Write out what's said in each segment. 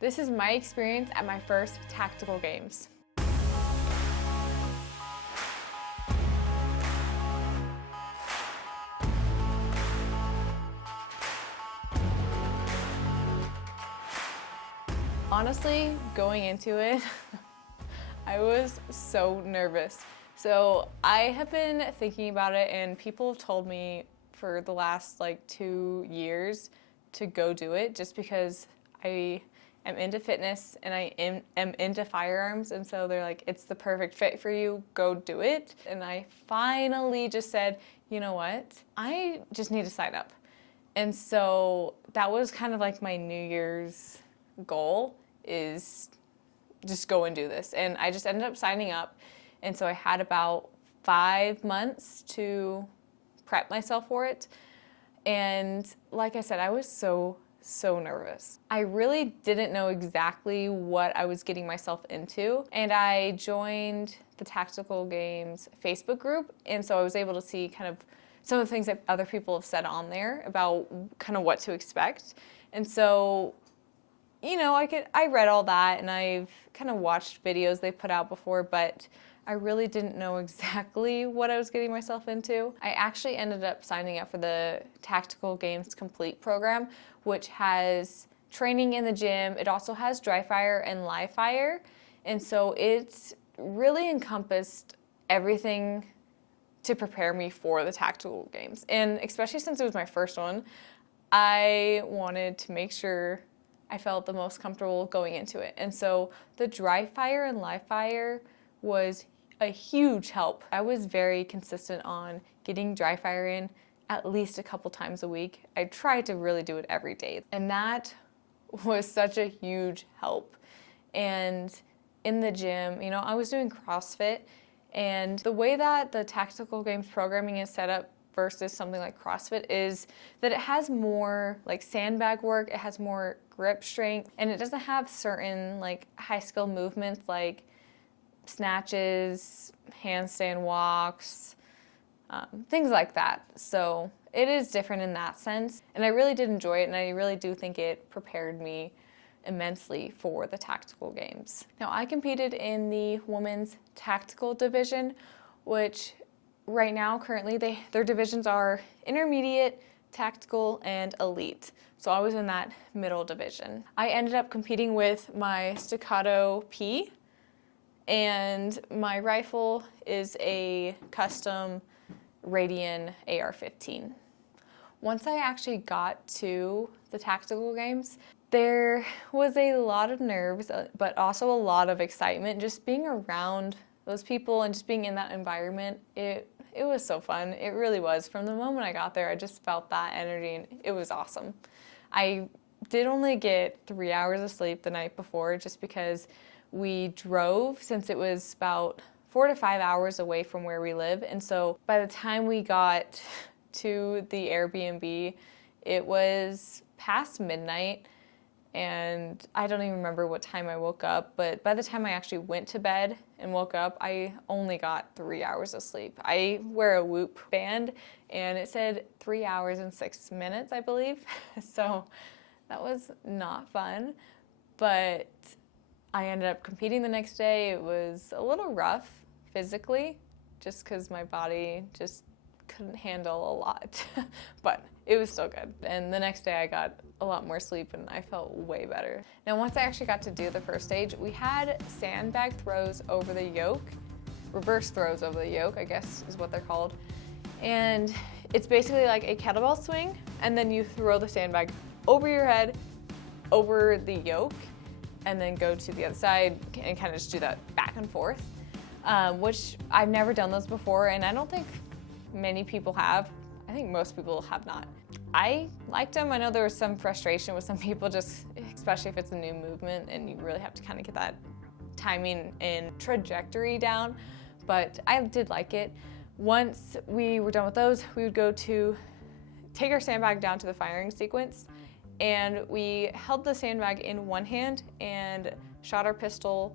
This is my experience at my first tactical games. Honestly, going into it, I was so nervous. So I have been thinking about it, and people have told me for the last 2 years to go do it, just because I am into fitness and I am into firearms, and so they're like, it's the perfect fit for you, go do it. And I finally just said, you know what, I just need to sign up. And so that was kind of like my New Year's goal, is just go and do this. And I just ended up signing up. And so I had about 5 months to prep myself for it. And like I said, I was so nervous. I really didn't know exactly what I was getting myself into. And I joined the Tactical Games Facebook group. And so I was able to see kind of some of the things that other people have said on there about kind of what to expect. And so, you know, I read all that, and I've kind of watched videos they put out before, but I really didn't know exactly what I was getting myself into. I actually ended up signing up for the Tactical Games Complete program, which has training in the gym. It also has dry fire and live fire. And so it's really encompassed everything to prepare me for the tactical games. And especially since it was my first one, I wanted to make sure I felt the most comfortable going into it. And so the dry fire and live fire was a huge help. I was very consistent on getting dry fire in at least a couple times a week. I tried to really do it every day. And that was such a huge help. And in the gym, you know, I was doing CrossFit, and the way that the Tactical Games programming is set up versus something like CrossFit is that it has more sandbag work, it has more grip strength, and it doesn't have certain high skill movements like snatches, handstand walks, things like that. So it is different in that sense, and I really did enjoy it, and I really do think it prepared me immensely for the tactical games. Now, I competed in the women's tactical division, which right now currently their divisions are intermediate, tactical, and elite. So I was in that middle division. I ended up competing with my Staccato P, and my rifle is a custom Radian AR-15. Once I actually got to the tactical games, there was a lot of nerves, but also a lot of excitement. Just being around those people and just being in that environment, it was so fun. It really was. From the moment I got there, I just felt that energy, and it was awesome. I did only get 3 hours of sleep the night before, just because we drove, since it was about 4 to 5 hours away from where we live. And so by the time we got to the Airbnb, it was past midnight, and I don't even remember what time I woke up, but by the time I actually went to bed and woke up, I only got 3 hours of sleep. I wear a Whoop band, and it said 3 hours and 6 minutes, I believe. So that was not fun, but I ended up competing the next day. It was a little rough physically, just because my body just couldn't handle a lot, but it was still good. And the next day I got a lot more sleep, and I felt way better. Now, once I actually got to do the first stage, we had sandbag throws over the yoke, reverse throws over the yoke, I guess is what they're called. And it's basically like a kettlebell swing, and then you throw the sandbag over your head, over the yoke, and then go to the other side and kind of just do that back and forth, which I've never done those before, and I don't think many people have. I think most people have not. I liked them. I know there was some frustration with some people, just especially if it's a new movement and you really have to kind of get that timing and trajectory down, but I did like it. Once we were done with those, we would go to take our sandbag down to the firing sequence, and we held the sandbag in one hand and shot our pistol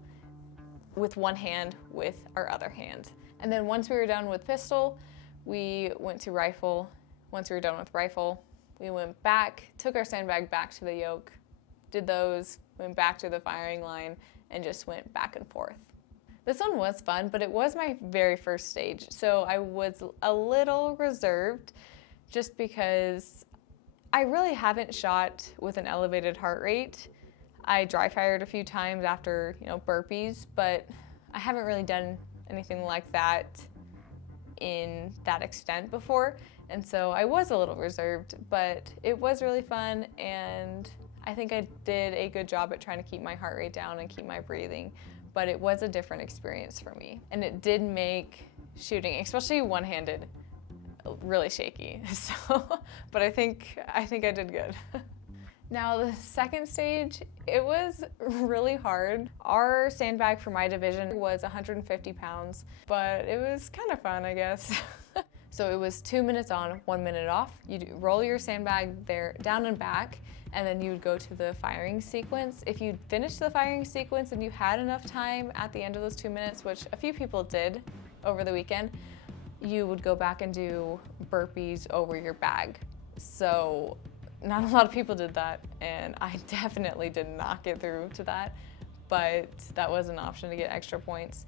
with one hand with our other hand. And then once we were done with pistol, we went to rifle. Once we were done with rifle, we went back, took our sandbag back to the yoke, did those, went back to the firing line, and just went back and forth. This one was fun, but it was my very first stage, so I was a little reserved just because I really haven't shot with an elevated heart rate. I dry fired a few times after, burpees, but I haven't really done anything like that in that extent before, and so I was a little reserved, but it was really fun, and I think I did a good job at trying to keep my heart rate down and keep my breathing, but it was a different experience for me, and it did make shooting, especially one-handed, really shaky. But I think I did good. Now the second stage, it was really hard. Our sandbag for my division was 150 pounds, but it was kind of fun, I guess. So it was 2 minutes on, 1 minute off. You'd roll your sandbag there down and back, and then you would go to the firing sequence. If you finished the firing sequence and you had enough time at the end of those 2 minutes, which a few people did over the weekend, you would go back and do burpees over your bag. So not a lot of people did that, and I definitely did not get through to that, but that was an option to get extra points.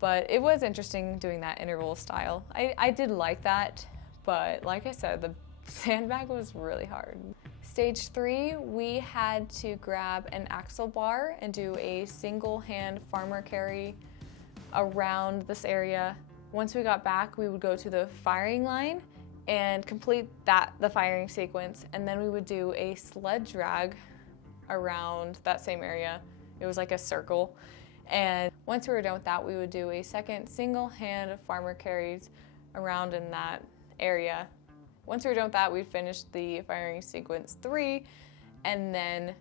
But it was interesting doing that interval style. I did like that, but like I said, the sandbag was really hard. Stage 3, we had to grab an axle bar and do a single hand farmer carry around this area. Once we got back, we would go to the firing line and complete the firing sequence, and then we would do a sled drag around that same area. It was like a circle. And once we were done with that, we would do a second single hand farmer carries around in that area. Once we were done with that, we'd finish the firing sequence 3, and then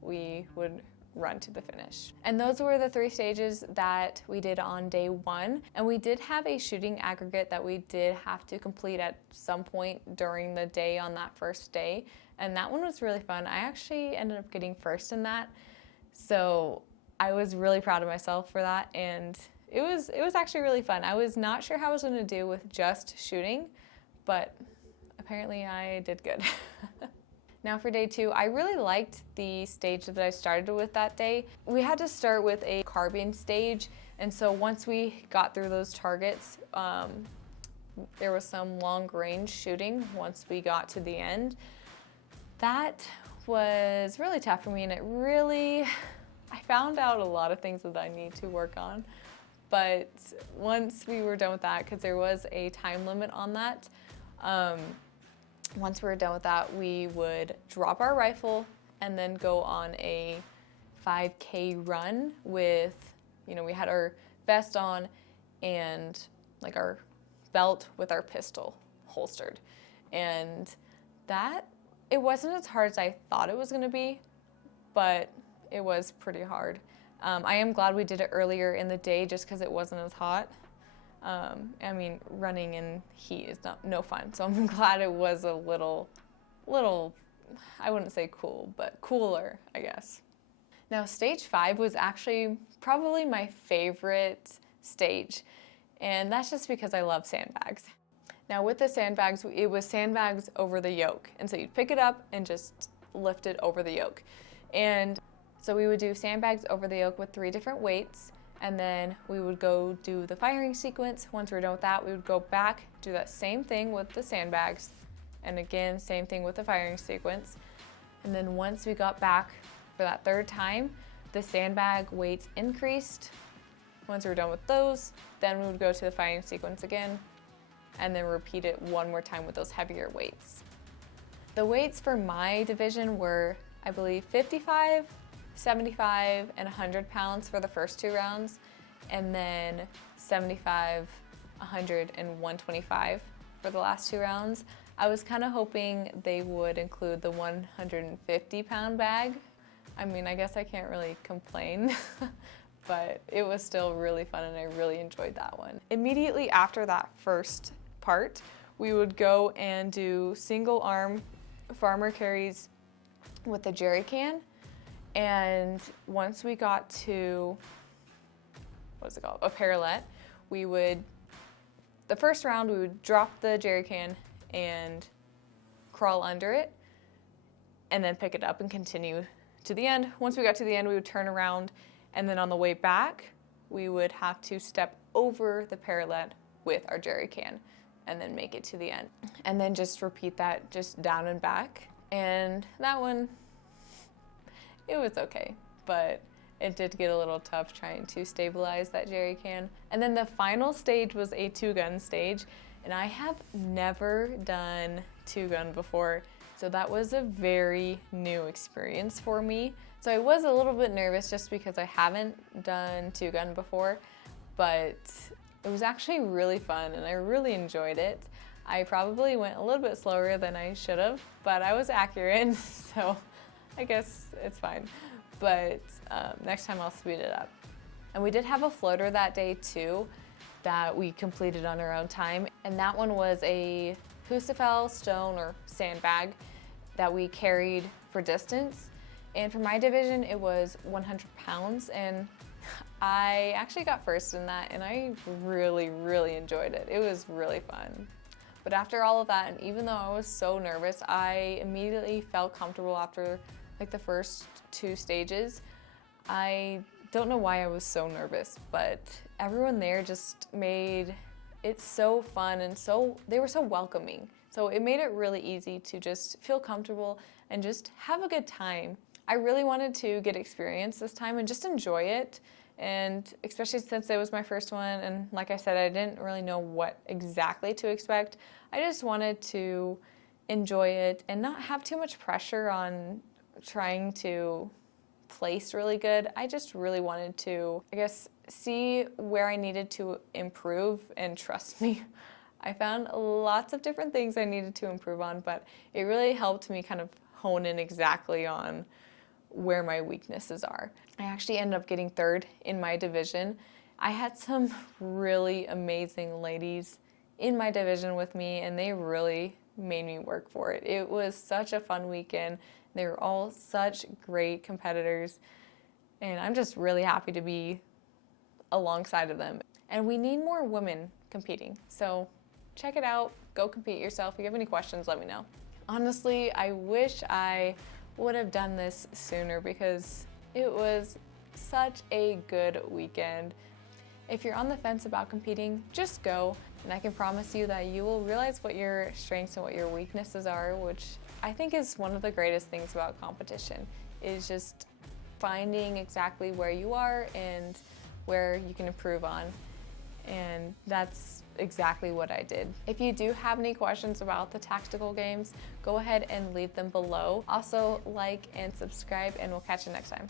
we would run to the finish. And those were the 3 stages that we did on day 1. And we did have a shooting aggregate that we did have to complete at some point during the day on that first day. And that one was really fun. I actually ended up getting first in that. So I was really proud of myself for that. And it was actually really fun. I was not sure how I was going to do with just shooting, but apparently I did good. Now for day 2, I really liked the stage that I started with that day. We had to start with a carbine stage, and so once we got through those targets, there was some long range shooting once we got to the end. That was really tough for me, and I found out a lot of things that I need to work on. But once we were done with that, because there was a time limit on that, once we were done with that, we would drop our rifle and then go on a 5K run with, we had our vest on and like our belt with our pistol holstered. And it wasn't as hard as I thought it was going to be, but it was pretty hard. I am glad we did it earlier in the day just because it wasn't as hot. Running in heat is no fun, so I'm glad it was a little, I wouldn't say cool, but cooler, I guess. Now, stage 5 was actually probably my favorite stage, and that's just because I love sandbags. Now, with the sandbags, it was sandbags over the yoke, and so you'd pick it up and just lift it over the yoke. And so we would do sandbags over the yoke with 3 different weights, and then we would go do the firing sequence. Once we're done with that, we would go back, do that same thing with the sandbags, and again, same thing with the firing sequence. And then once we got back for that 3rd time, the sandbag weights increased. Once we were done with those, then we would go to the firing sequence again, and then repeat it one more time with those heavier weights. The weights for my division were, I believe, 55, 75, and 100 pounds for the first 2 rounds, and then 75, 100, and 125 for the last 2 rounds. I was kind of hoping they would include the 150-pound bag. I guess I can't really complain, but it was still really fun, and I really enjoyed that one. Immediately after that first part, we would go and do single arm farmer carries with a jerry can. And once we got to, a parallel, the first round we would drop the jerry can and crawl under it, and then pick it up and continue to the end. Once we got to the end, we would turn around, and then on the way back, we would have to step over the parallel with our jerry can and then make it to the end. And then just repeat that just down and back. And that one, it was okay, but it did get a little tough trying to stabilize that jerry can. And then the final stage was a 2-gun stage, and I have never done 2-gun before, so that was a very new experience for me. So I was a little bit nervous just because I haven't done 2-gun before, but it was actually really fun and I really enjoyed it. I probably went a little bit slower than I should have, but I was accurate, so I guess it's fine. But next time I'll speed it up. And we did have a floater that day too that we completed on our own time, and that one was a Husafell stone or sandbag that we carried for distance. And for my division, it was 100 pounds, and I actually got first in that, and I really, really enjoyed it. It was really fun. But after all of that, and even though I was so nervous, I immediately felt comfortable after like the first 2 stages. I don't know why I was so nervous, but everyone there just made it so fun, and they were so welcoming. So it made it really easy to just feel comfortable and just have a good time. I really wanted to get experience this time and just enjoy it, and especially since it was my first one, and like I said, I didn't really know what exactly to expect. I just wanted to enjoy it and not have too much pressure on trying to place really good. I just really wanted to, I guess, see where I needed to improve, and trust me, I found lots of different things I needed to improve on, but it really helped me kind of hone in exactly on where my weaknesses are. I actually ended up getting 3rd in my division. I had some really amazing ladies in my division with me, and they really made me work for it. It was such a fun weekend. They were all such great competitors, and I'm just really happy to be alongside of them. And we need more women competing, so check it out, go compete yourself. If you have any questions, let me know. Honestly, I wish I would have done this sooner because it was such a good weekend. If you're on the fence about competing, just go, and I can promise you that you will realize what your strengths and what your weaknesses are, which I think is one of the greatest things about competition, is just finding exactly where you are and where you can improve on. And that's exactly what I did. If you do have any questions about the tactical games, go ahead and leave them below. Also, like and subscribe, and we'll catch you next time.